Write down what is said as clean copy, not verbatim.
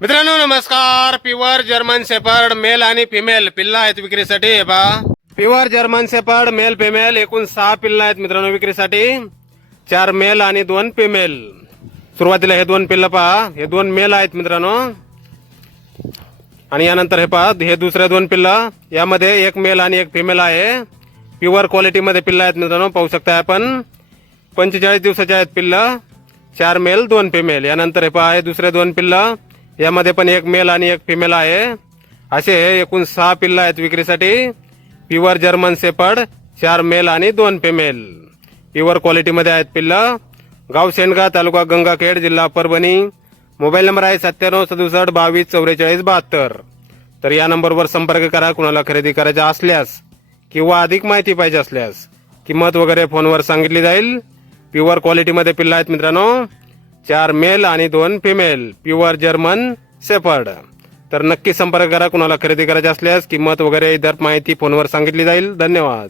मित्रांनो नमस्कार. Pure German shepherd male आणि फिमेल पिल्ला आहेत विक्रीसाठी. हे पहा, pure German shepherd male female एकूण 6 पिल्ला आहेत मित्रांनो विक्रीसाठी. 4 मेल आणि 2 फिमेल. सुरुवातीला हे 2 पिल्ल पहा, हे 2 मेल आहेत मित्रांनो. आणि यानंतर हे पहा, हे दुसरे 2 पिल्ल, यामध्ये 1 मेल आणि 1 फिमेल आहे. प्युअर क्वालिटी मध्ये पिल्ल आहेत मित्रांनो, पाहू शकता आपण. 45 दिवसाचे आहेत पिल्ल. 4 मेल 2 फिमेल. यानंतर हे पहा, हे दुसरे 2 पिल्ल, यामध्ये पण 1 मेल आणि 1 फिमेल आहे. असे हे एकूण 6 पिल्ल आहेत विक्रीसाठी. प्युअर जर्मन शेपर्ड, 4 मेल आणि 2 फिमेल. प्युअर क्वालिटी मध्ये आहेत पिल्ल. गाव शेंडगा, तालुका गंगाखेड, जिल्हा परभणी. मोबाईल नंबर आहे 9767 22 44 72. तर या नंबरवर संपर्क करा. कुणाला खरेदी करायचा असल्यास किंवा अधिक माहिती पाहिजे असल्यास किंमत वगैरे फोनवर सांगितली जाईल. प्युअर क्वालिटी मध्ये पिल्ल आहेत मित्रांनो. 4 मेल आणि 2 फिमेल. Pure German shepherd. तर नक्की संपर्क करा. कुणाला खरेदी करायचे असल्यास किंमत वगैरे इतर माहिती फोनवर सांगितली जाईल. धन्यवाद.